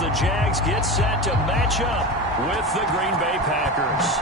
as the Jags get set to match up with the Green Bay Packers.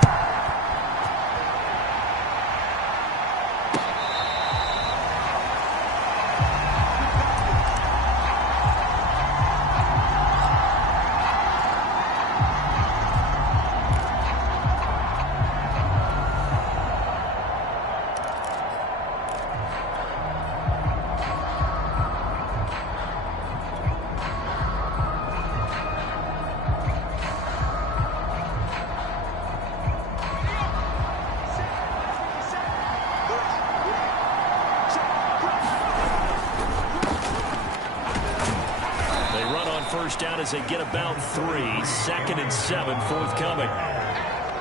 First down as they get about 3. 2nd and 7 forthcoming.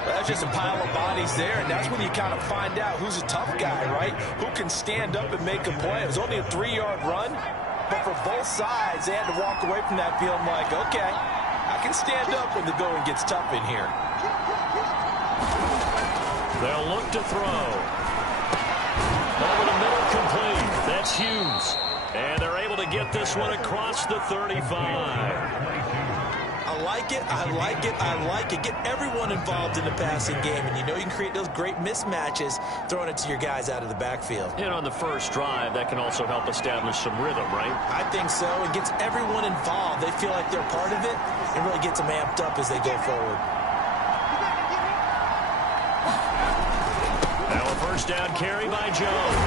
That's just a pile of bodies there, and that's when you kind of find out who's a tough guy, right? Who can stand up and make a play. It was only a 3-yard run, but for both sides, they had to walk away from that feeling like, okay, I can stand up when the going gets tough in here. They'll look to throw. Over the middle, complete. That's Hughes. And they're able to get this one across the 35. I like it, I like it, I like it. Get everyone involved in the passing game, and you know you can create those great mismatches throwing it to your guys out of the backfield. And on the first drive, that can also help establish some rhythm, right? I think so. It gets everyone involved. They feel like they're part of it. It really gets them amped up as they go forward. Now a first down carry by Jones.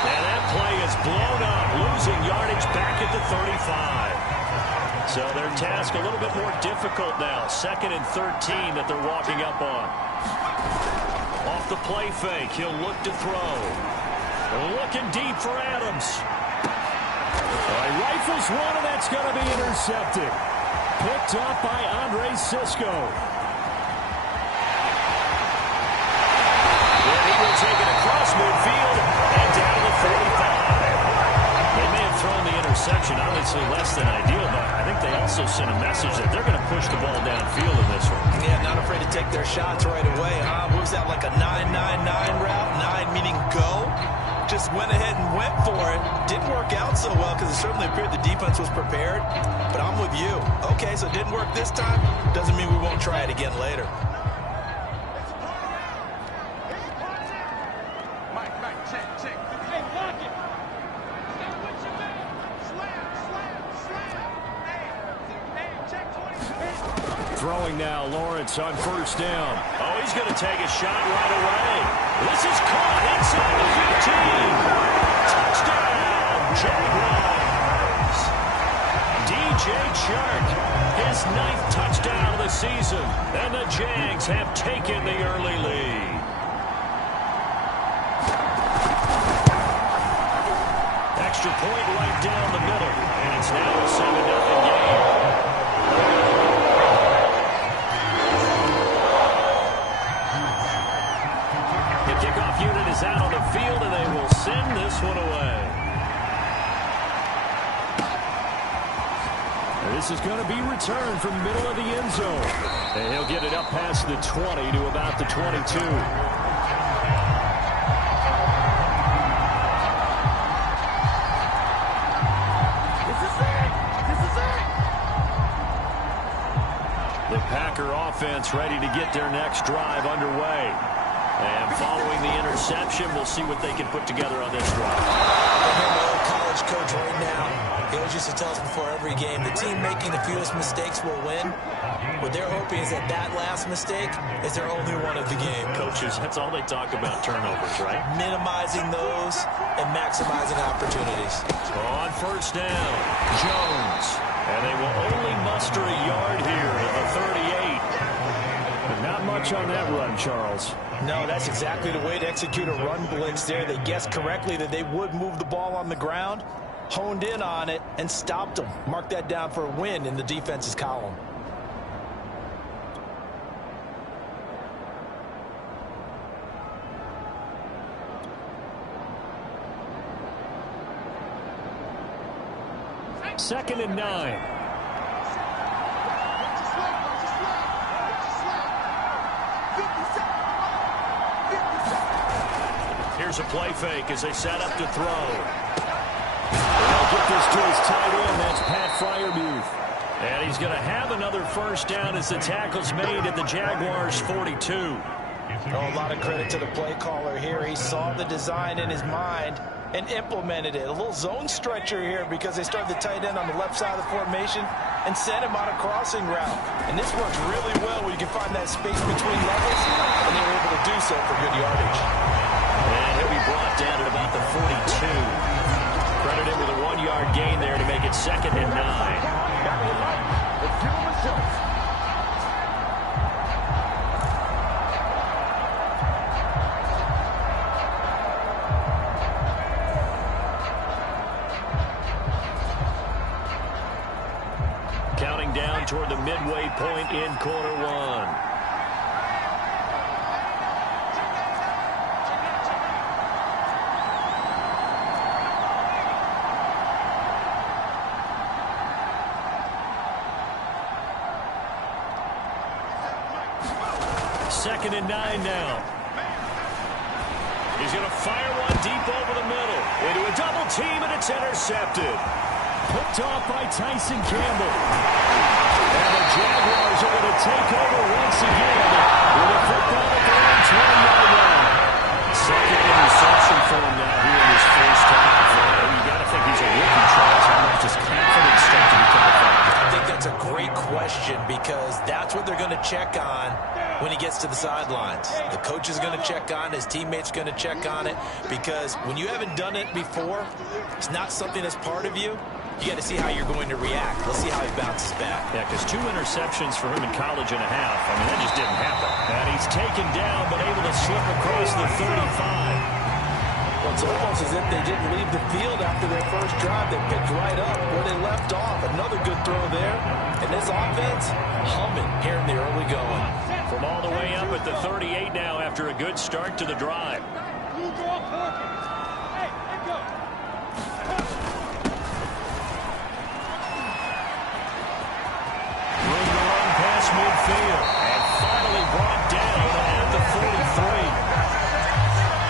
And that play is blown up, losing yardage back at the 35. So their task a little bit more difficult now. 2nd and 13 that they're walking up on. Off the play fake, he'll look to throw. Looking deep for Adams. He rifles one, and that's going to be intercepted. Picked up by Andre Sisco. And he will take it across midfield and down to 45. They may have thrown the interception, obviously less than ideal, but I think they also sent a message that they're going to push the ball downfield in this one. Yeah, not afraid to take their shots right away, huh? What was that, like a 9-9-9 route? 9 meaning go? Just went ahead and went for it. Didn't work out so well because it certainly appeared the defense was prepared. But I'm with you. Okay, so it didn't work this time. Doesn't mean we won't try it again later. Throwing now, Lawrence on first down. Oh, he's going to take a shot right away. This is caught inside the 15. Touchdown, Jaguars. DJ Chark, his 9th touchdown of the season. And the Jags have taken the early lead. Extra point right down the middle. And it's now a 7-0 game. Kickoff unit is out on the field, and they will send this one away. This is going to be returned from the middle of the end zone. And he'll get it up past the 20 to about the 22. The Packer offense ready to get their next drive underway. And following the interception, we'll see what they can put together on this drive. I'm my old college coach right now. He always used to tell us before every game, the team making the fewest mistakes will win. What they're hoping is that that last mistake is their only one of the game. Coaches, that's all they talk about, turnovers, right? Minimizing those and maximizing opportunities. On first down, Jones. And they will only muster a yard here at the 38. But not much on that run, Charles. No, that's exactly the way to execute a run blitz there. They guessed correctly that they would move the ball on the ground, honed in on it, and stopped them. Mark that down for a win in the defense's column. Second and 9. Here's a play fake as they set up to throw. They'll get this to his tight end. That's Pat Freiermuth. And he's going to have another first down as the tackle's made at the Jaguars' 42. A lot of credit to the play caller here. He saw the design in his mind and implemented it. A little zone stretcher here because they started the tight end on the left side of the formation and sent him on a crossing route. And this works really well when you can find that space between levels, and they were able to do so for good yardage. And he'll be brought down at about the 42. Credit him with a 1-yard gain there to make it 2nd and 9. Counting down toward the midway point in quarter one. Second and 9 now. He's going to fire one deep over the middle. Into a double team, and it's intercepted. Picked off by Tyson Campbell. And the Jaguars are going to take over once again with a football at their own 20-yard line. Second interception for him now here in his first half. You got to think he's a rookie, Charles. How much does confidence start to become a factor? I think that's a great question because that's what they're going to check on when he gets to the sidelines. The coach is going to check on, his teammates going to check on it, because when you haven't done it before, it's not something that's part of you. You got to see how you're going to react. Let's see how he bounces back. Yeah, because 2 interceptions for him in college and a half. I mean, that just didn't happen. And he's taken down, but able to slip across the 35. Well, it's almost as if they didn't leave the field after their first drive. They picked right up where they left off. Another good throw there. And this offense, humming here in the early going. From all the way up at the 38 now after a good start to the drive. Midfield, and finally brought down at the 43.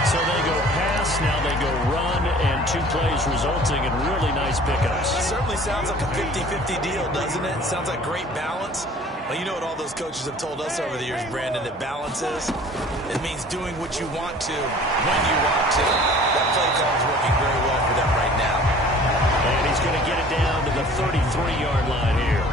So they go pass, now they go run, and 2 plays resulting in really nice pickups. It certainly sounds like a 50-50 deal, doesn't it? It sounds like great balance. Well, you know what all those coaches have told us over the years, Brandon, that balance is? It means doing what you want to, when you want to. That play call is working very well for them right now. And he's going to get it down to the 33-yard line here.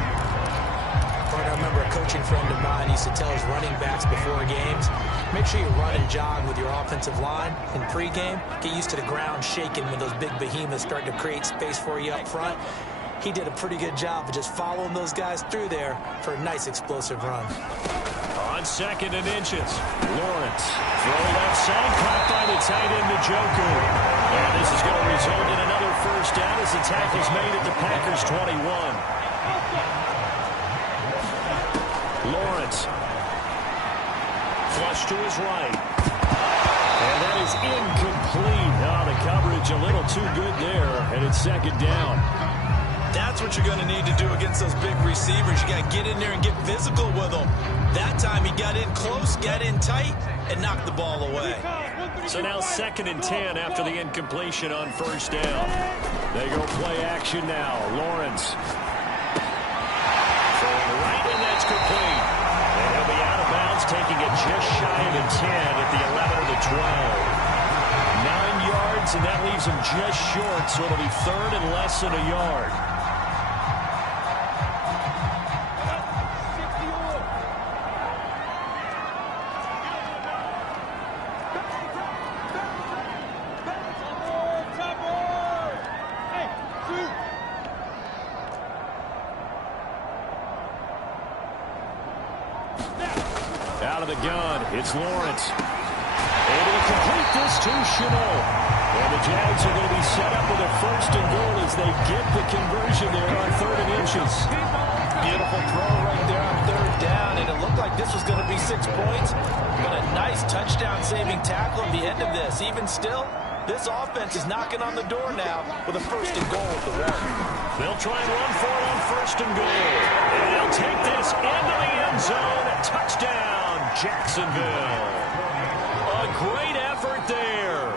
I remember a coaching friend of mine used to tell his running backs before games, make sure you run and jog with your offensive line in pregame. Get used to the ground shaking when those big behemoths start to create space for you up front. He did a pretty good job of just following those guys through there for a nice explosive run. On 2nd and inches, Lawrence. Throw left side, caught by the tight end, Njoku. And this is going to result in another first down as the tackle's made at the Packers' 21. Lawrence. Flush to his right. And that is incomplete. Oh, the coverage a little too good there, and it's 2nd down. That's what you're going to need to do against those big receivers. You got to get in there and get physical with them. That time he got in close, got in tight, and knocked the ball away. So now 2nd and 10 after the incompletion on first down. They go play action now. Lawrence. Right, and that's complete. And he'll be out of bounds, taking it just shy of the 10 at the 11 or the 12. 9 yards, and that leaves him just short, so it'll be 3rd and less than a yard. Out of the gun, it's Lawrence. Able to complete this to Chenault. And the Jags are going to be set up with a 1st and goal as they get the conversion there on 3rd and inches. Beautiful throw right there on 3rd down, and it looked like this was going to be 6 points. But a nice touchdown-saving tackle at the end of this. Even still, this offense is knocking on the door now with a 1st and goal at the 1. They'll try and run for it on 1st and goal. And they'll take this into the end zone. Touchdown, Jacksonville. A great effort there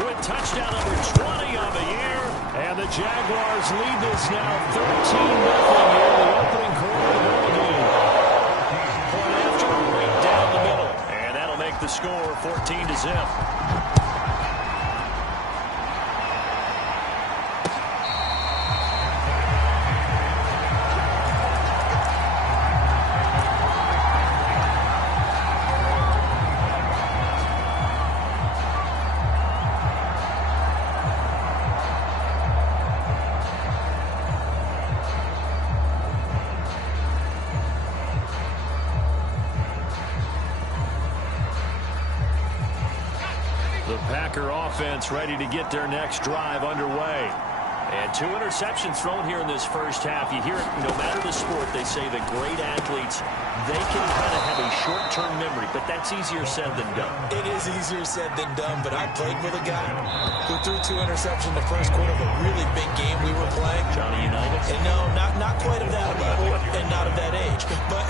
with touchdown number 20 on the year. And the Jaguars lead this now 13-0 here in the opening quarter 14-0. The Packer offense ready to get their next drive underway. And 2 interceptions thrown here in this first half. You hear it, no matter the sport, they say that great athletes, they can kind of have a short-term memory, but that's easier said than done. It is easier said than done, but I played with a guy who threw 2 interceptions in the first quarter of a really big game we were playing. Johnny Unitas? And no, not quite of that level and not of that age. But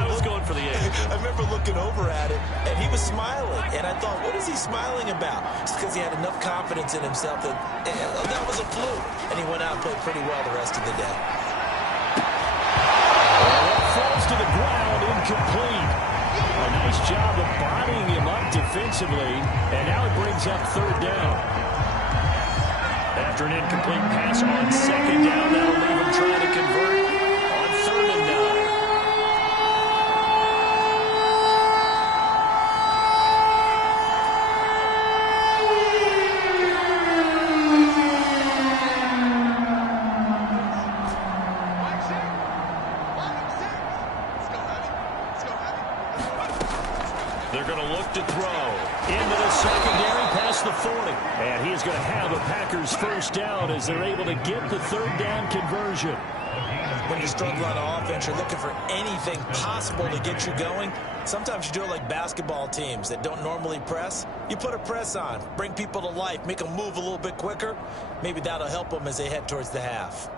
I was going for the age. I remember looking over at it, and he was smiling. And I thought, what is he smiling about? It's because he had enough confidence in himself that that was a fluke. And he went out and played pretty well the rest of the day. Falls to the ground, incomplete. A nice job of bodying him up defensively, and now it brings up 3rd down. After an incomplete pass on 2nd down, that'll leave him trying to convert on 3rd and 9. They're going to look to throw into the secondary past the 40. And he's going to have a Packers first down as they're able to get the 3rd down conversion. When you struggle on offense, you're looking for anything possible to get you going. Sometimes you do it like basketball teams that don't normally press. You put a press on, bring people to life, make them move a little bit quicker. Maybe that'll help them as they head towards the half.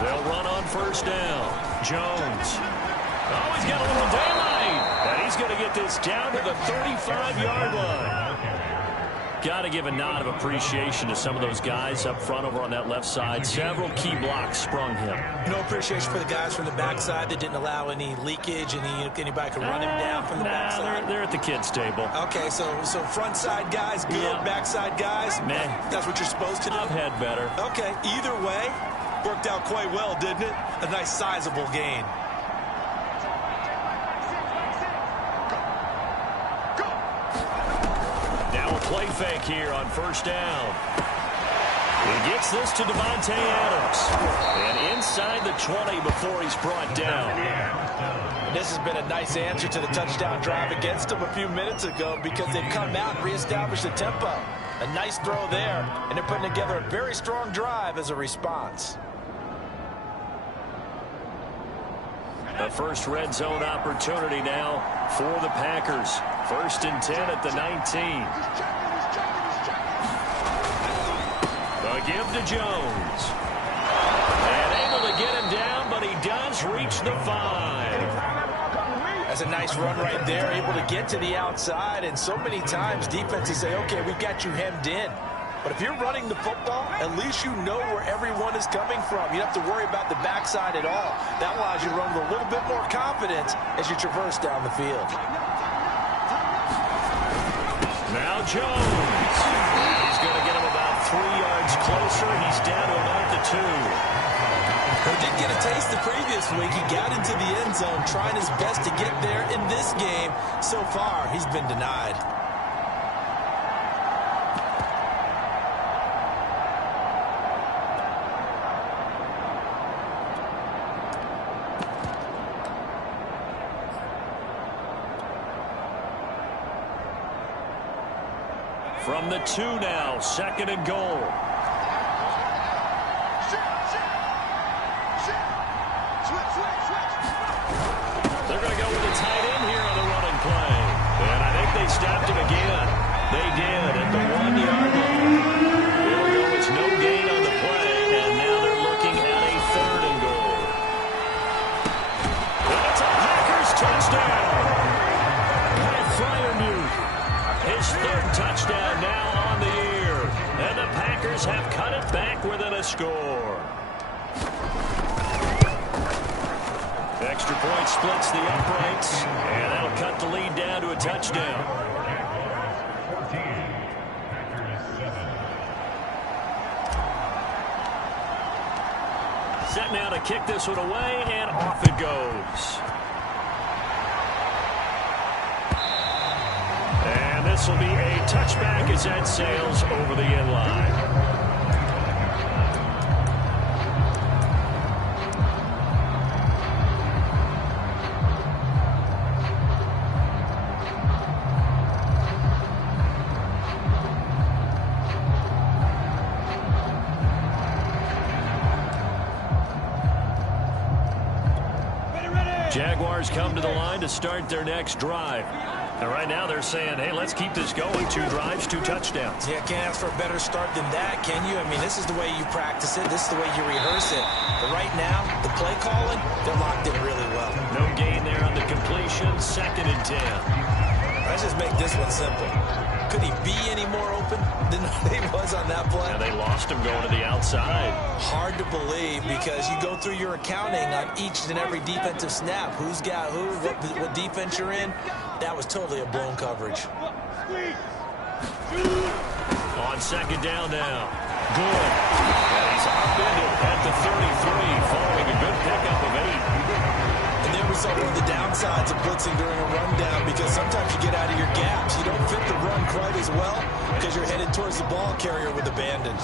They'll run on first down. Jones. Oh, he's got a little daylight. And he's going to get this down to the 35-yard line. Got to give a nod of appreciation to some of those guys up front over on that left side. Several key blocks sprung him. No appreciation for the guys from the backside that didn't allow any leakage, anybody could run him down from the backside. They're at the kids' table. Okay, so front side guys good, Yeah. backside guys, Meh. That's what you're supposed to do? I've had better. Okay, either way, worked out quite well, didn't it? A nice sizable gain. Now a play fake here on first down. He gets this to Devontae Adams. And inside the 20 before he's brought down. And this has been a nice answer to the touchdown drive against them a few minutes ago because they've come out and reestablished the tempo. A nice throw there, and they're putting together a very strong drive as a response. The first red zone opportunity now for the Packers. 1st and 10 at the 19. The give to Jones. And able to get him down, but he does reach the 5. That's a nice run right there, able to get to the outside. And so many times defenses say, okay, we've got you hemmed in. But if you're running the football, at least you know where everyone is coming from. You don't have to worry about the backside at all. That allows you to run with a little bit more confidence as you traverse down the field. Now Jones. He's going to get him about 3 yards closer. He's down to about the 2. He did get a taste the previous week. He got into the end zone trying his best to get there in this game. So far, he's been denied. From the 2 now, 2nd and goal. They're going to go with a tight end here on the running play. And I think they stopped him again. They did at the 1-yard line. It'll go as no gain on the play, and now they're looking at a 3rd and goal. That's a Packers touchdown. Pat Fryermuth, his 3rd touchdown now on the year. And the Packers have cut it back within a score. Extra point splits the uprights, and that'll cut the lead down to a touchdown. Set now to kick this one away, and off it goes. And this will be a touchback as that sails over the end line. Jaguars come to the line to start their next drive. And right now they're saying, hey, let's keep this going. 2 drives, 2 touchdowns. Yeah, can't ask for a better start than that, can you? I mean, this is the way you practice it. This is the way you rehearse it. But right now, the play calling, they're locked in really well. No gain there on the completion. 2nd and 10. Let's just make this one simple. Could he be any more open than he was on that play? Yeah, they lost him going to the outside. Hard to believe because you go through your accounting on each and every defensive snap. Who's got who, what defense you're in. That was totally a blown coverage. On 2nd down now. Good. And he's upended at the 33 following a good pickup of 8. And there we saw one of the downsides of blitzing during a rundown because sometimes you get out of your gaps. You don't fit the run quite as well because you're headed towards the ball carrier with abandon.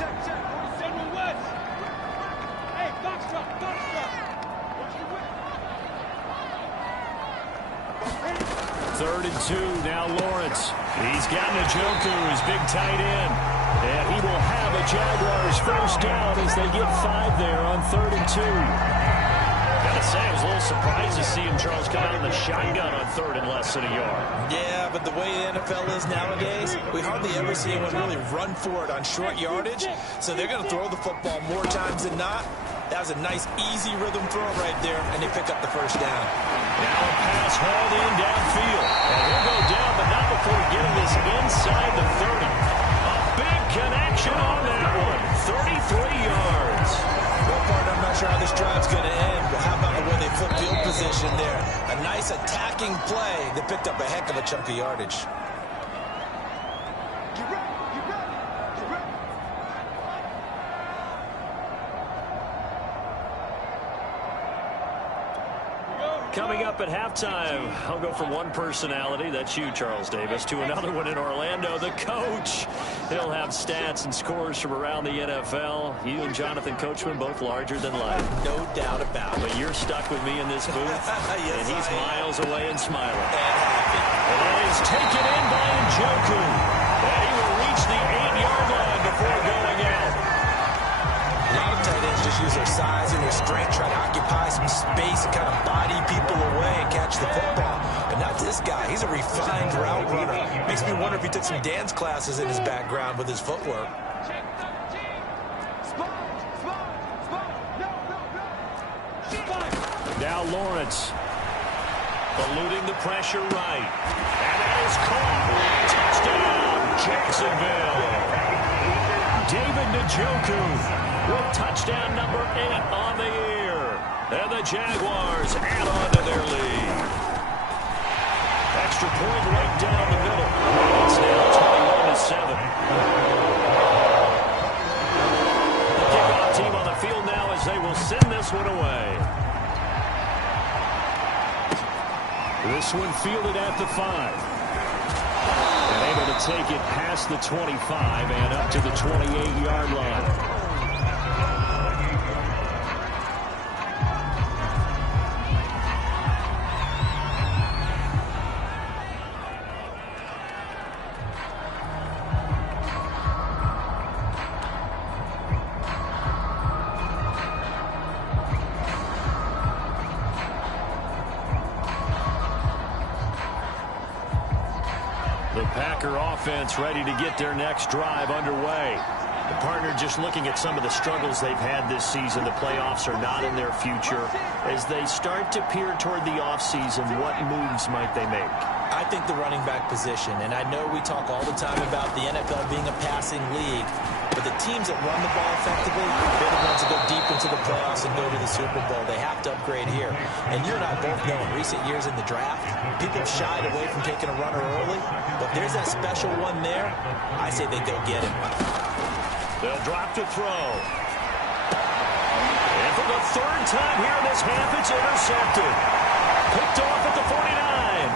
3rd and 2. Now Lawrence. He's got Njoku, his big tight end. And he will have a Jaguars first down as they get 5 there on 3rd and 2. Gotta say, I was a little surprised to see him, Charles, come out in the shotgun on 3rd and less than a yard. Yeah, but the way the NFL is nowadays, we hardly ever see anyone really run for it on short yardage. So they're going to throw the football more times than not. That was a nice, easy rhythm throw right there, and they pick up the first down. Now a pass hauled in downfield. And he'll go down, but not before getting this inside the 30. A big connection on that one. 33 yards. Well, partner, I'm not sure how this drive's going to end, but how about the way they flip field position there? A nice attacking play that picked up a heck of a chunk of yardage. Coming up at halftime, I'll go from one personality, that's you, Charles Davis, to another one in Orlando, the coach. He'll have stats and scores from around the NFL. You and Jonathan Coachman, both larger than life. No doubt about it. But you're stuck with me in this booth, yes, and he's miles away and smiling. And happy. And that is taken in by Njoku. And he will reach the 8-yard line before going out. A lot of tight ends just use their size and their strength, try to occupy some space and kind of body people away and catch the football. But not this guy. He's a refined route runner. Makes me wonder if he took some dance classes in his background with his footwork. Now Lawrence eluding the pressure right. And that is caught. Touchdown, Jacksonville. David Njoku with touchdown number 8 on the year. And the Jaguars add on to their lead. Extra point right down the middle. It's now 21-7. The kickoff team on the field now as they will send this one away. This one fielded at the 5. And able to take it past the 25 and up to the 28-yard line. The Packer offense ready to get their next drive underway. The partner just looking at some of the struggles they've had this season. The playoffs are not in their future. As they start to peer toward the offseason, what moves might they make? I think the running back position, and I know we talk all the time about the NFL being a passing league, But the teams that run the ball effectively, they're the ones that go deep into the playoffs and go to the Super Bowl. They have to upgrade here. And you and I both know in recent years in the draft, people have shied away from taking a runner early. But if there's that special one there, I say they go get him. They'll drop to throw. And for the third time here in this half, it's intercepted. Picked off at the 49.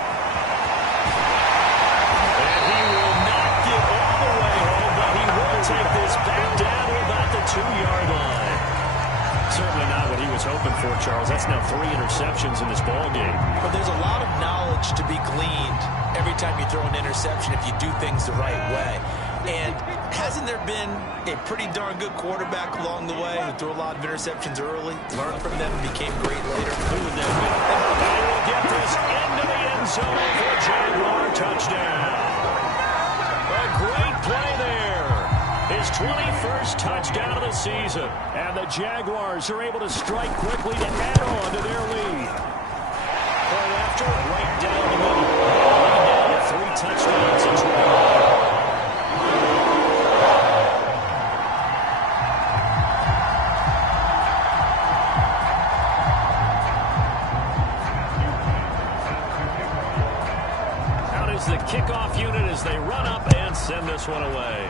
And he will not get all the way home, but he will take this back down to about the 2-yard line. Certainly not what he was hoping for, Charles. That's now 3 interceptions in this ball game. But there's a lot of knowledge to be gleaned every time you throw an interception if you do things the right way. And hasn't there been a pretty darn good quarterback along the way who threw a lot of interceptions early, learned from them, and became great later? Who would that be? They will get this into the end zone for a Jaguar touchdown. A great play there. His 21st touchdown of the season. And the Jaguars are able to strike quickly to add on to their lead. Right after, right down the middle. Lead now with 3 touchdowns and 20. The kickoff unit as they run up and send this one away.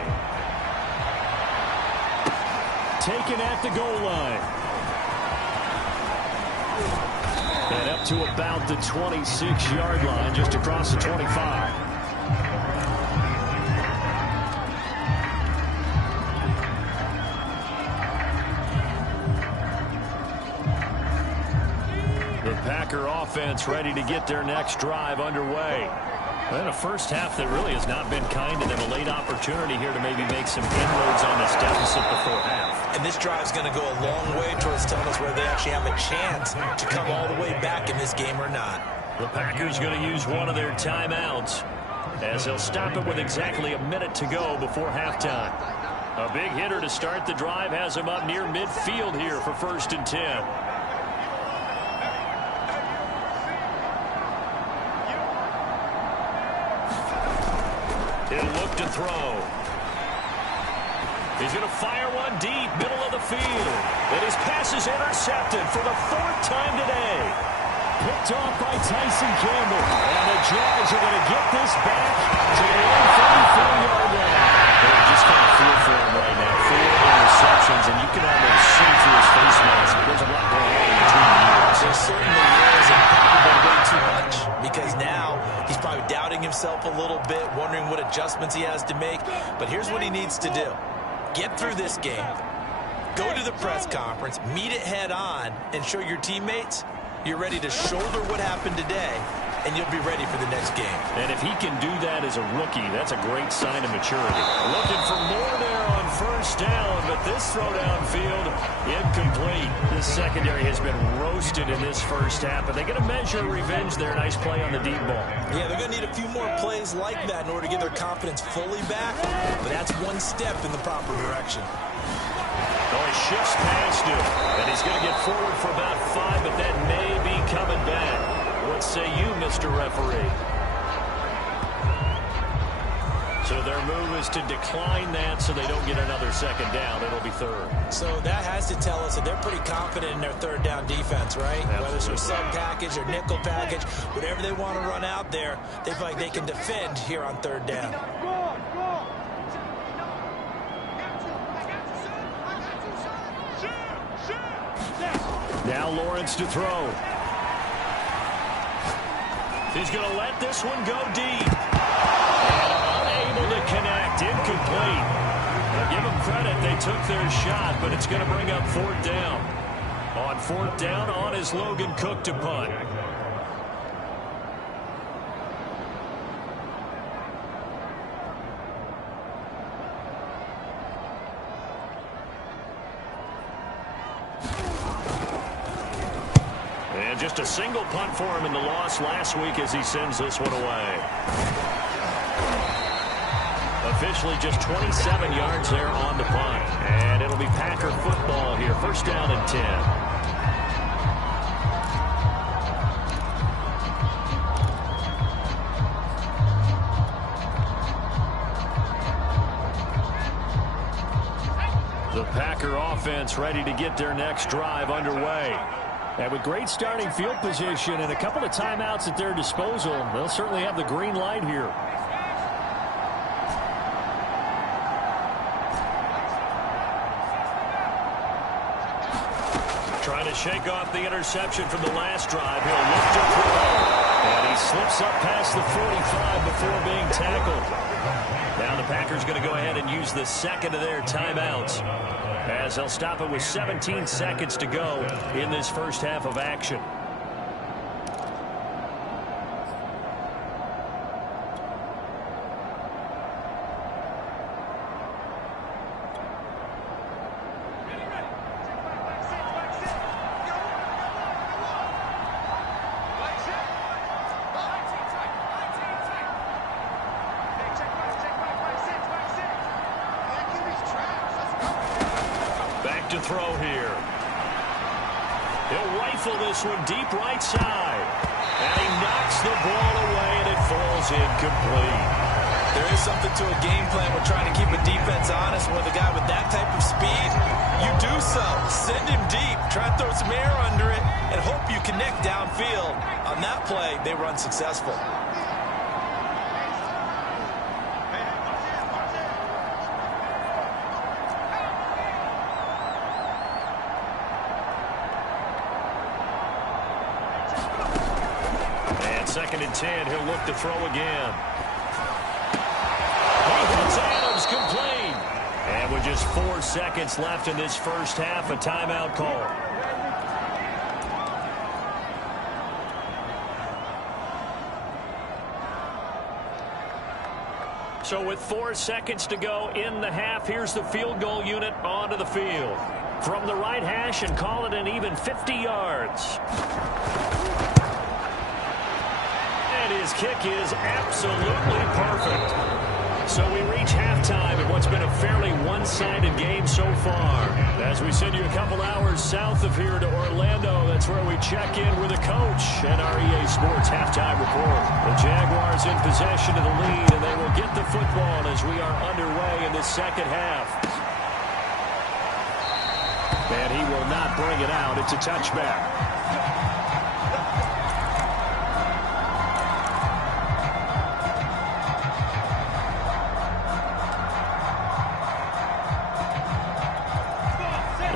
Taken at the goal line. And up to about the 26-yard line, just across the 25. The Packer offense ready to get their next drive underway. And a first half that really has not been kind to them. A late opportunity here to maybe make some inroads on this deficit before half. And this drive is going to go a long way towards telling us whether they actually have a chance to come all the way back in this game or not. The Packers going to use one of their timeouts as they'll stop it with exactly a minute to go before halftime. A big hitter to start the drive has him up near midfield here for 1st and 10. He'll look to throw. He's going to fire one deep, middle of the field. And his pass is intercepted for the 4th time today. Picked off by Tyson Campbell. And the Jags are going to get this back to the 134-yard line. They just kind of feel for him right now. 4 interceptions, and you can almost see through his face mask. There's a lot going on between the years. There certainly is, and probably way too much. Because now he's probably doubting himself a little bit, wondering what adjustments he has to make. But here's what he needs to do. Get through this game. Go to the press conference, meet it head on, and show your teammates you're ready to shoulder what happened today, and you'll be ready for the next game. And if he can do that as a rookie, that's a great sign of maturity. Looking for more there on 1st down, but this throw downfield incomplete. This secondary has been roasted in this first half, but they're going to measure revenge there. Nice play on the deep ball. Yeah, they're going to need a few more plays like that in order to get their confidence fully back, but that's one step in the proper direction. Oh, he shifts past him, and he's going to get forward for about 5, but that may be coming back. What say you, Mr. Referee? So their move is to decline that so they don't get another 2nd down. It'll be 3rd. So that has to tell us that they're pretty confident in their 3rd down defense, right? Absolutely. Whether it's a sub package or nickel package, whatever they want to run out there, they feel like they can defend here on 3rd down. Now Lawrence to throw. He's going to let this one go deep. And unable to connect. Incomplete. Now give them credit. They took their shot, but it's going to bring up 4th down. On 4th down, on is Logan Cook to punt. And just a single punt for him in the loss last week as he sends this one away. Officially just 27 yards there on the punt. And it'll be Packer football here. 1st down and 10. The Packer offense ready to get their next drive underway. And with great starting field position and a couple of timeouts at their disposal, they'll certainly have the green light here. Trying to shake off the interception from the last drive. He'll look to throw. And he slips up past the 45 before being tackled. Now the Packers going to go ahead and use the second of their timeouts, as they'll stop it with 17 seconds to go in this first half of action. To throw here. He'll rifle this one deep right side. And he knocks the ball away, and it falls incomplete. There is something to a game plan with trying to keep a defense honest. With a guy with that type of speed, you do so. Send him deep. Try to throw some air under it and hope you connect downfield. On that play, they were unsuccessful. Second and 10, he'll look to throw again. He hits Adams complete. And with just 4 seconds left in this first half, a timeout call. So with 4 seconds to go in the half, here's the field goal unit onto the field. From the right hash, and call it an even 50 yards. His kick is absolutely perfect. So we reach halftime in what's been a fairly one-sided game so far. As we send you a couple hours south of here to Orlando, that's where we check in with a coach and our EA Sports halftime report. The Jaguars in possession of the lead, and they will get the football as we are underway in this second half. And he will not bring it out. It's a touchback.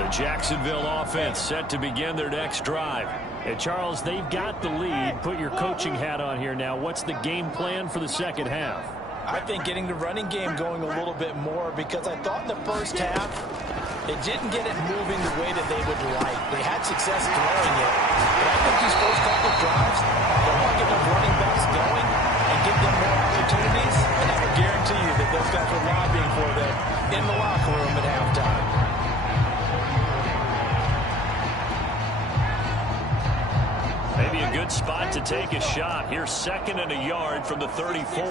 Jacksonville offense set to begin their next drive. And Charles, they've got the lead. Put your coaching hat on here now. What's the game plan for the second half? I think getting the running game going a little bit more, because I thought in the first half they didn't get it moving the way that they would like. They had success throwing it. But I think these first couple drives, they want to get the running backs going and give them more opportunities. And I can guarantee you that those guys were lobbying for them in the locker room at halftime. Maybe a good spot to take a shot. Here's second and a yard from the 34.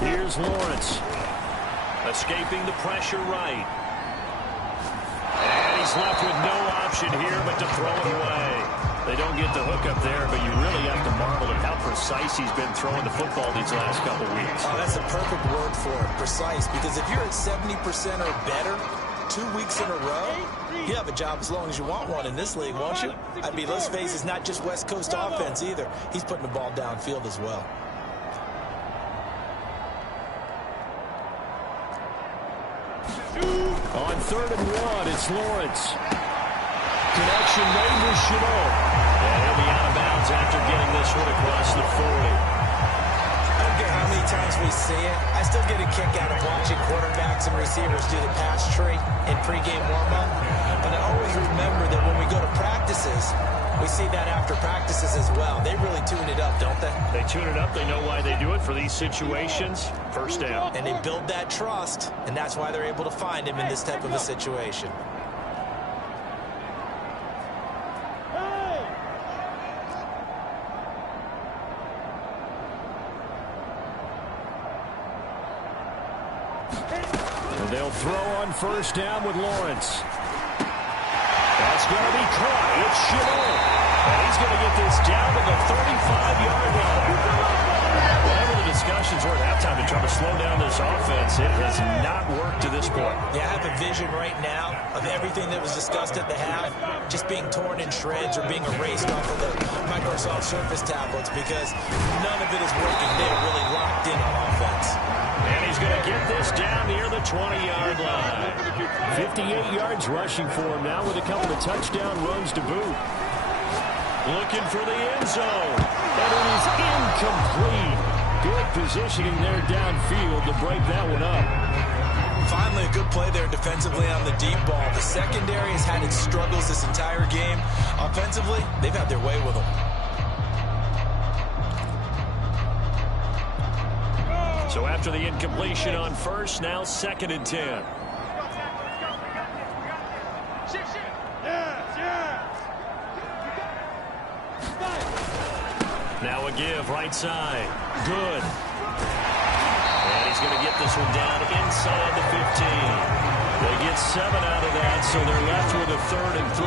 Here's Lawrence. Escaping the pressure right. And he's left with no option here but to throw it away. They don't get the hook up there, but you really have to marvel at how precise he's been throwing the football these last couple weeks. Oh, that's a perfect word for it, precise. Because if you're at 70% or better 2 weeks in a row, you have a job as long as you want one in this league, won't you? I mean, let's face it, it's not just West Coast offense either. He's putting the ball downfield as well. On 3rd and 1, it's Lawrence. Connection made with Chenot. And he'll be out of bounds after getting this one across the 40. I don't care how many times we see it. I still get a kick out of watching quarterbacks and receivers do the pass tree in pregame warm-up. But I always remember that when we go to practices, we see that after practices as well. They really tune it up, don't they? They tune it up. They know why they do it for these situations. First down. And they build that trust, and that's why they're able to find him in this type of a situation. And they'll throw on first down with Lawrence. That's going to be caught. It's Chenot. And he he's going to get this down to the 35-yard line. Whatever the discussions were at halftime to try to slow down this offense, it has not worked to this point. Yeah, I have a vision right now of everything that was discussed at the half just being torn in shreds or being erased off of the Microsoft Surface tablets because none of it is working. They're really locked in on offense. And he's going to get this down near the 20-yard line. 58 yards rushing for him now with a couple of touchdown runs to boot. Looking for the end zone. And it is incomplete. Good positioning there downfield to break that one up. Finally, a good play there defensively on the deep ball. The secondary has had its struggles this entire game. Offensively, they've had their way with them. So after the incompletion on first, now 2nd and 10. Now a give right side. Good. And he's going to get this one down inside the 15. They get 7 out of that, so they're left with a 3rd and 3.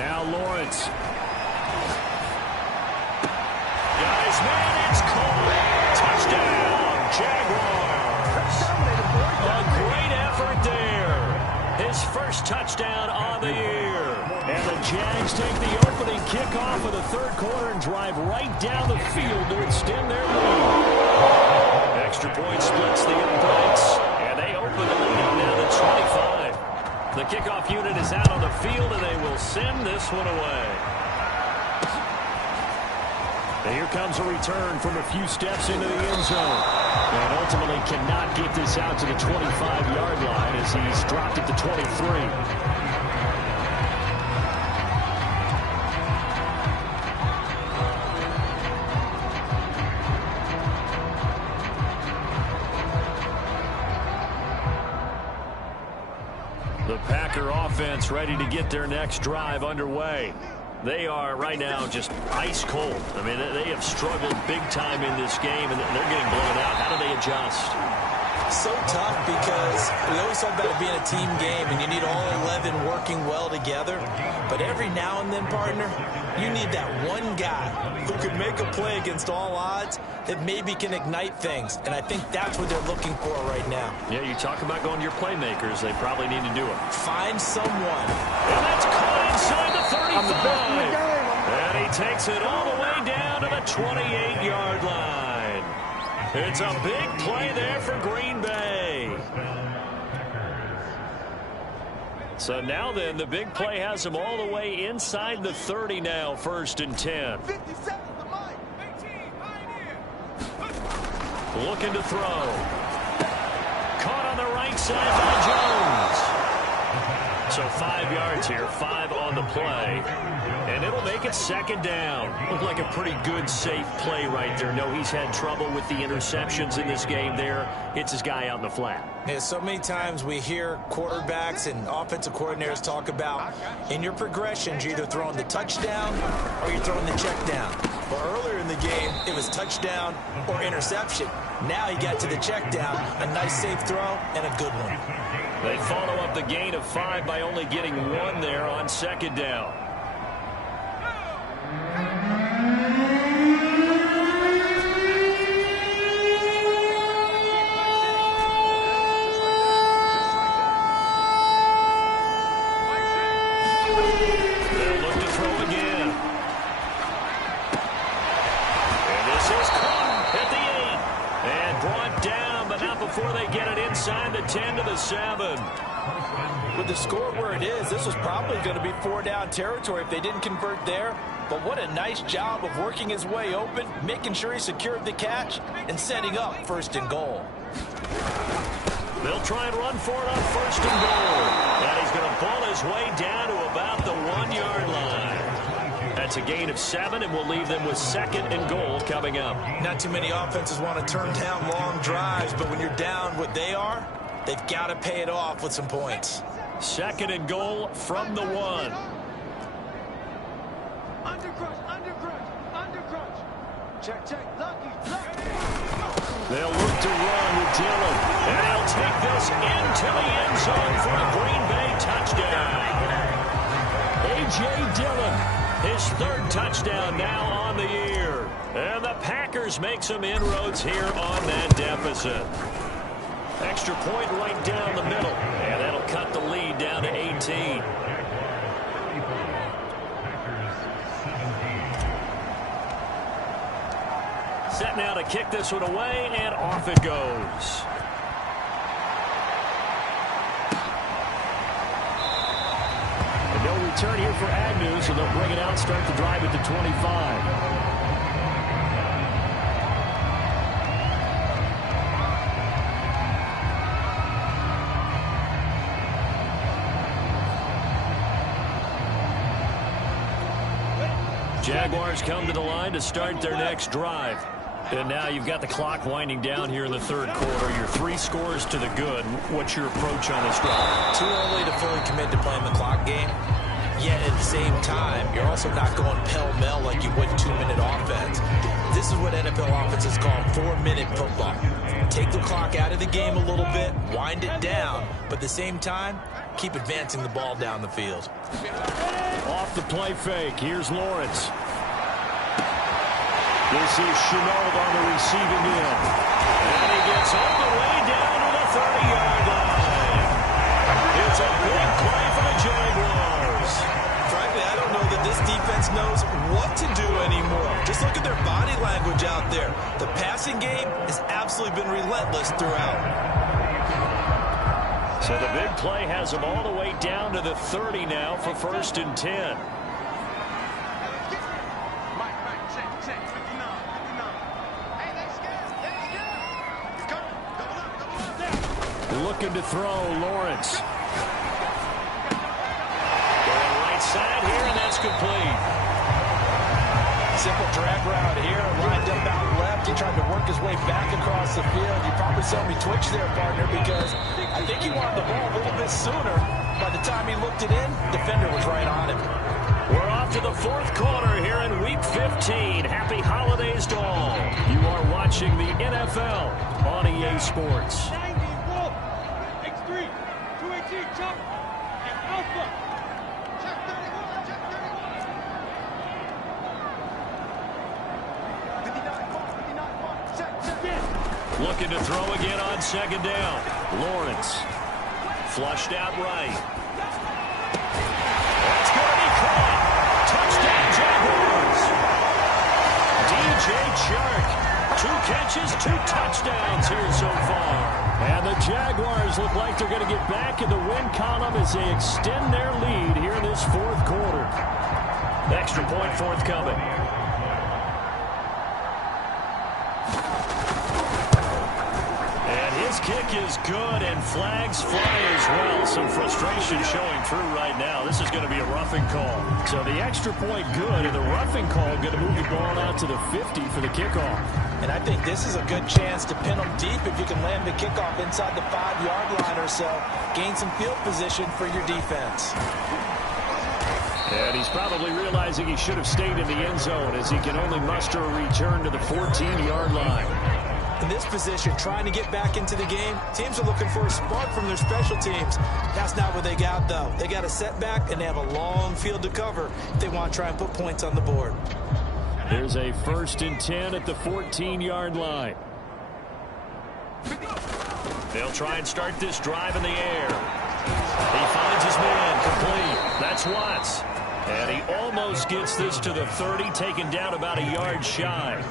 Now Lawrence. Guys, man, it's caught. Touchdown, Jaguars. A great effort there. His first touchdown on the year. And the Jags take the opening kickoff of the 3rd quarter and drive right down the field to extend their lead. Extra point splits the breaks, and they open the lead up now to 25. The kickoff unit is out on the field, and they will send this one away. And here comes a return from a few steps into the end zone. And ultimately cannot get this out to the 25-yard line as he's dropped it to 23. The Packer offense ready to get their next drive underway. They are right now just ice cold. I mean, they have struggled big time in this game, and they're getting blown out. How do they adjust? So tough because we always talk about it being a team game, and you need all 11 working well together. But every now and then, partner, you need that one guy who could make a play against all odds that maybe can ignite things. And I think that's what they're looking for right now. Yeah, you talk about going to your playmakers. They probably need to do it. Find someone. And that's caught inside the 35. And he takes it all the way down to the 28-yard line. It's a big play there for Green Bay. So now then, the big play has him all the way inside the 30 now, 1st and 10. Looking to throw. Caught on the right side by Jones. So 5 yards here, 5 on the play. And it'll make it 2nd down. Looked like a pretty good, safe play right there. No, he's had trouble with the interceptions in this game there. Hits his guy out in the flat. Yeah, so many times we hear quarterbacks and offensive coordinators talk about in your progressions, you're either throwing the touchdown or you're throwing the check down. Well, earlier in the game, it was touchdown or interception. Now he got to the check down, a nice safe throw, and a good one. They follow up the gain of 5 by only getting 1 there on 2nd down. They'll look to throw again. And this is caught at the 8. And brought down, but not before they get it inside the 10 to the 7. With the score where it is, this was probably going to be 4-down territory if they didn't convert there. But what a nice job of working his way open, making sure he secured the catch, and setting up 1st and goal. They'll try and run for it on 1st and goal. And he's going to ball his way down to about the 1-yard line. That's a gain of 7, and we'll leave them with 2nd and goal coming up. Not too many offenses want to turn down long drives, but when you're down what they are, they've got to pay it off with some points. 2nd and goal from the 1. Under crunch. Check. Lucky. They'll look to run with Dillon. And he'll take this into the end zone for a Green Bay touchdown. A.J. Dillon, his third touchdown now on the year. And the Packers make some inroads here on that deficit. Extra point right down the middle. And that'll cut the lead down to 18. Set now to kick this one away, and off it goes. And no return here for Agnew, so they'll bring it out, start the drive at the 25. Jaguars come to the line to start their next drive. And now you've got the clock winding down here in the third quarter. Your 3 scores to the good. What's your approach on this drive? Too early to fully commit to playing the clock game. Yet at the same time, you're also not going pell-mell like you would 2-minute offense. This is what NFL offenses call 4-minute football. Take the clock out of the game a little bit, wind it down, but at the same time, keep advancing the ball down the field. Off the play fake. Here's Lawrence. This is Chenault on the receiving end. And he gets all the way down to the 30-yard line. It's a big play for the Jaguars. Frankly, I don't know that this defense knows what to do anymore. Just look at their body language out there. The passing game has absolutely been relentless throughout. So the big play has them all the way down to the 30 now for 1st and 10. Looking to throw, Lawrence. Going right side here, and that's complete. Simple drag route here, lined up out left. He tried to work his way back across the field. You probably saw me twitch there, partner, because I think he wanted the ball a little bit sooner. By the time he looked it in, defender was right on him. We're off to the 4th quarter here in Week 15. Happy holidays to all. You are watching the NFL on EA Sports. Looking to throw again on 2nd down. Lawrence. Flushed out right. That's going to be caught. Touchdown, Jaguars. DJ Chark. 2 catches, 2 touchdowns here so far. And the Jaguars look like they're going to get back in the win column as they extend their lead here in this 4th quarter. Extra point forthcoming. His kick is good, and flags fly as well. Some frustration showing through right now. This is going to be a roughing call. So the extra point good, and the roughing call going to move the ball out to the 50 for the kickoff. And I think this is a good chance to pin them deep if you can land the kickoff inside the 5-yard line or so. Gain some field position for your defense. And he's probably realizing he should have stayed in the end zone as he can only muster a return to the 14-yard line. In this position, trying to get back into the game, teams are looking for a spark from their special teams. That's not what they got, though. They got a setback, and they have a long field to cover if they want to try and put points on the board. There's a 1st and 10 at the 14-yard line. They'll try and start this drive in the air. He finds his man complete. That's Watts. And he almost gets this to the 30, taken down about a yard shy.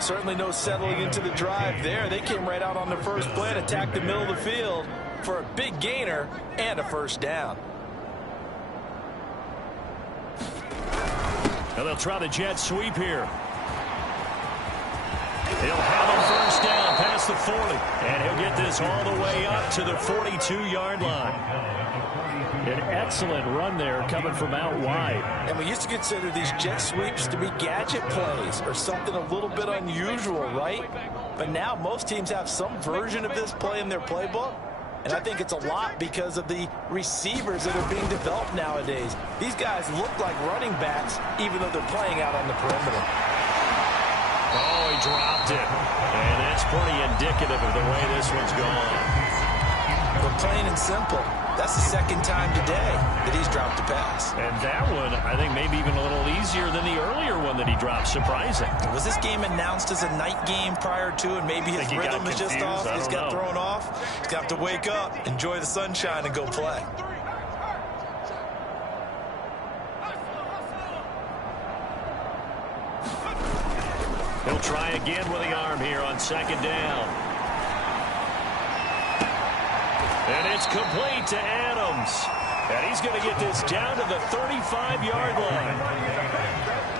Certainly no settling into the drive there. They came right out on the first play and attacked the middle of the field for a big gainer and a 1st down. And they'll try the jet sweep here. He'll have a 1st down past the 40. And he'll get this all the way up to the 42-yard line. An excellent run there coming from out wide. And we used to consider these jet sweeps to be gadget plays or something a little bit unusual, right? But now most teams have some version of this play in their playbook. And I think it's a lot because of the receivers that are being developed nowadays. These guys look like running backs even though they're playing out on the perimeter. Oh, he dropped it. And that's pretty indicative of the way this one's gone. Well, plain and simple, that's the second time today that he's dropped a pass. And that one, I think, maybe even a little easier than the earlier one that he dropped. Surprising. Was this game announced as a night game prior to, and maybe his rhythm is just off? He's got thrown off. He's got to wake up, enjoy the sunshine, and go play. He'll try again with the arm here on second down. And it's complete to Adams. And he's going to get this down to the 35-yard line.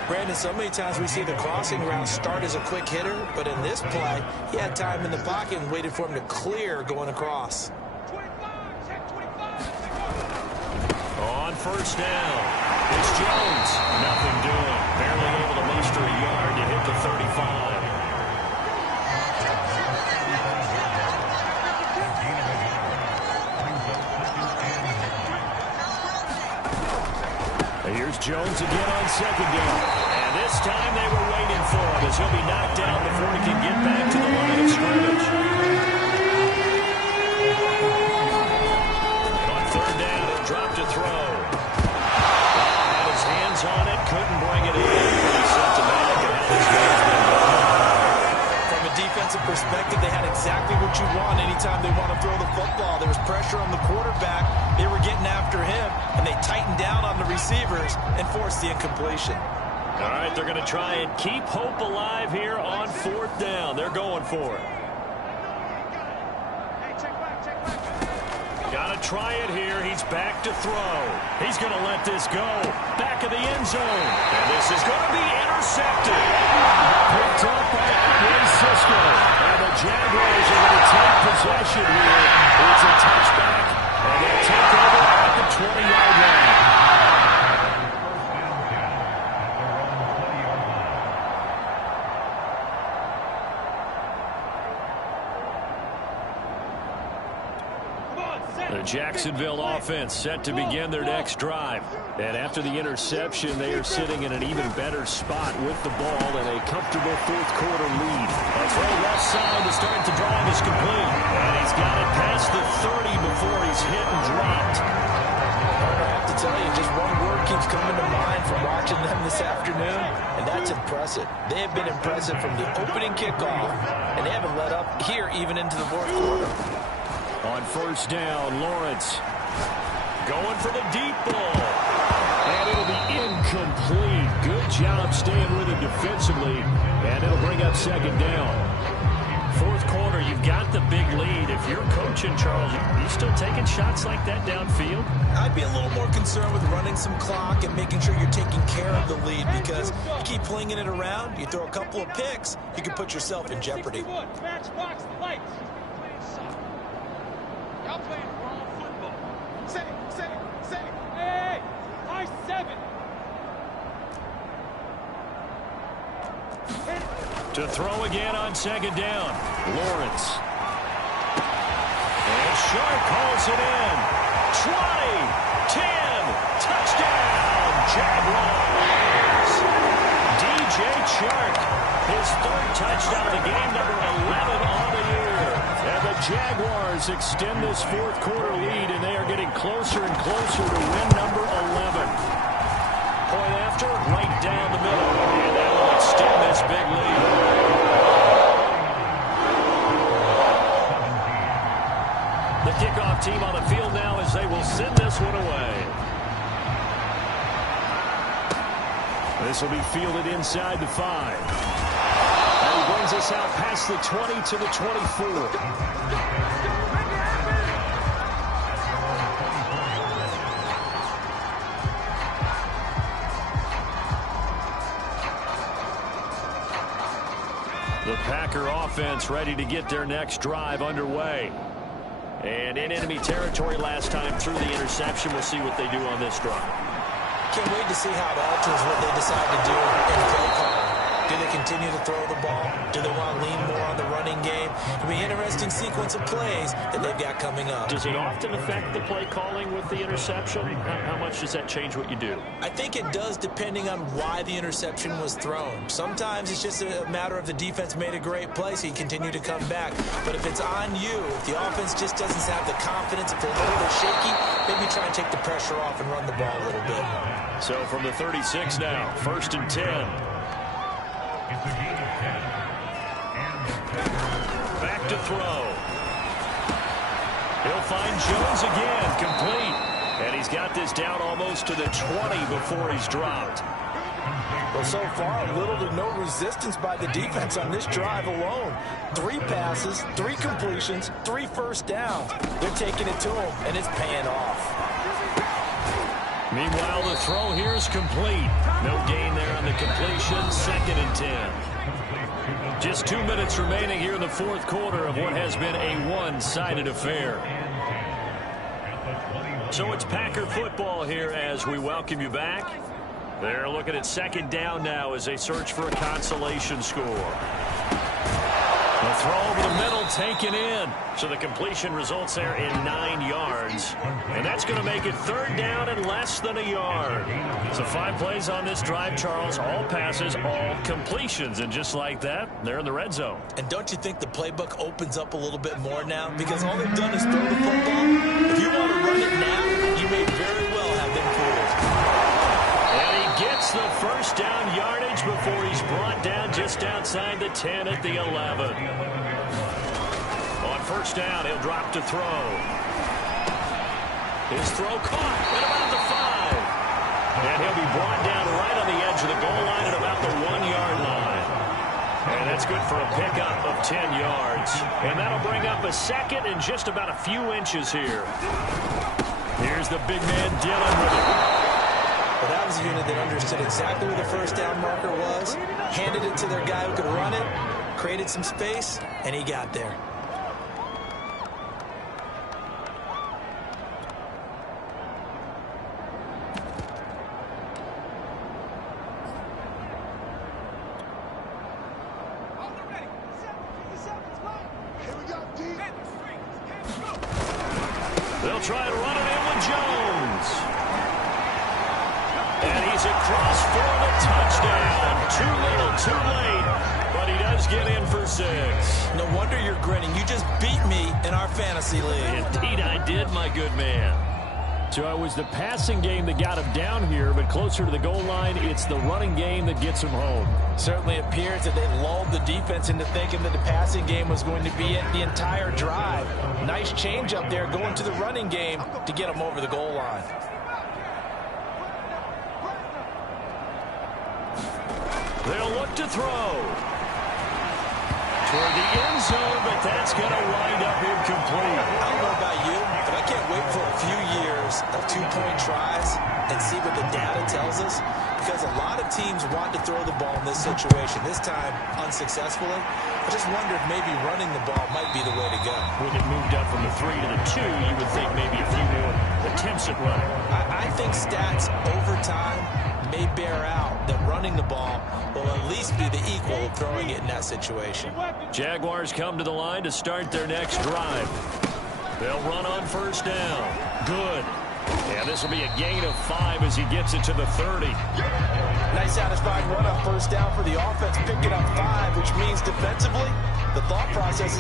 Brandon, so many times we see the crossing route start as a quick hitter, but in this play, he had time in the pocket and waited for him to clear going across. On first down, it's Jones. Nothing doing. Barely able to muster a yard to hit the 35. Here's Jones again on second down. And this time they were waiting for him as he'll be knocked down before he can get back to the line of scrimmage. And on third down, he'll drop to throw. Had his hands on it, couldn't bring it in. Pretty symptomatic of how this game's been going. From a defensive perspective, they had exactly what you want anytime they want to throw the football. There was pressure on the quarterback. They were getting after him, and they tightened down on the receivers and forced the incompletion. All right, they're going to try and keep hope alive here on fourth down. They're going for it. Got to try it here. He's back to throw. He's going to let this go. Back of the end zone. And this is going to be intercepted. Picked up by Andre Cisco. And the Jaguars are going to take possession here. It's a touchback. And they'll take over at the 20-yard line. The Jacksonville offense set to begin their next drive. And after the interception, they are sitting in an even better spot with the ball and a comfortable fourth-quarter lead. A throw left side to start the drive is complete. And he's got it past the 30 before he's hit and dropped. I have to tell you, just one word keeps coming to mind from watching them this afternoon, and that's impressive. They have been impressive from the opening kickoff, and they haven't let up here even into the fourth quarter. On first down, Lawrence going for the deep ball. And it'll be incomplete. Good job staying with it defensively. And it'll bring up second down. Fourth quarter, you've got the big lead. If you're coaching, Charles, you still taking shots like that downfield? I'd be a little more concerned with running some clock and making sure you're taking care of the lead, because you keep flinging it around, you throw a couple of picks, you can put yourself in jeopardy. Matchbox lights. Y'all playing wrong football. Say. Hey, high 7. To throw again on second down. Lawrence. And Sharp calls it in. 20, 10, touchdown, Jaguars. DJ Chark, his third touchdown of the game, number 11 on the year. And the Jaguars extend this fourth quarter lead, and they are getting closer and closer to win number 11. Point after, right down the middle. And that will extend this big lead. The kickoff team on the field now as they will send this one away. This will be fielded inside the 5. And he brings us out past the 20 to the 24. The Packer offense ready to get their next drive underway. And in enemy territory last time through the interception. We'll see what they do on this drive. Can't wait to see how it alters what they decide to do in play call. Do they continue to throw the ball? Do they want to lean more on the running game. It'll be an interesting sequence of plays that they've got coming up. Does it often affect the play calling with the interception? How much does that change what you do? I think it does, depending on why the interception was thrown. Sometimes it's just a matter of the defense made a great play, so you continue to come back. But if it's on you, if the offense just doesn't have the confidence, if they're a little bit shaky, maybe try and take the pressure off and run the ball a little bit. So from the 36 now, 1st and 10. Back to throw. He'll find Jones again, complete. And he's got this down almost to the 20 before he's dropped. Well, so far, little to no resistance by the defense on this drive alone. 3 passes, 3 completions, 3 first downs. They're taking it to him, and it's paying off. Meanwhile, the throw here is complete. No gain there on the completion. 2nd and 10. Just 2 minutes remaining here in the 4th quarter of what has been a one-sided affair. So it's Packer football here as we welcome you back. They're looking at 2nd down now as they search for a consolation score. The throw over the middle taken in. So the completion results there in 9 yards. And that's going to make it 3rd down and less than a yard. So 5 plays on this drive, Charles. All passes, all completions. And just like that, they're in the red zone. And don't you think the playbook opens up a little bit more now? Because all they've done is throw the football. If you want to run it now, you may very well have them fooled. And he gets the 1st down yardage before he's brought down just outside the 10 at the 11. On 1st down, he'll drop to throw. His throw caught at about the 5. And he'll be brought down right on the edge of the goal line at about the 1-yard line. And that's good for a pickup of 10 yards. And that'll bring up a 2nd and just about a few inches here. Here's the big man Dillon with it. Well, that was a unit that understood exactly where the 1st down marker was, handed it to their guy who could run it, created some space, and he got there. They'll try to run it in with Jones. And he's across for the touchdown. Too little, too late. But he does get in for 6. No wonder you're grinning. You just beat me in our fantasy league. Indeed I did, my good man. So it was the passing game that got him down here, but closer to the goal line, it's the running game that gets him home. Certainly appears that they lulled the defense into thinking that the passing game was going to be it the entire drive. Nice change up there going to the running game to get them over the goal line. They'll look to throw. Toward the end zone, but that's going to wind up incomplete. I don't know about you, but I can't wait for a few years of 2-point tries and see what the data tells us, because a lot of teams want to throw the ball in this situation, this time unsuccessfully. I just wonder if maybe running the ball might be the way to go. With it moved up from the 3 to the 2, you would think maybe a few more attempts at running. I think stats over time may bear out that running the ball will at least be the equal of throwing it in that situation. Jaguars come to the line to start their next drive. They'll run on 1st down. Good. And this will be a gain of 5 as he gets it to the 30. Nice satisfying run on 1st down for the offense, picking up 5, which means defensively, the thought process is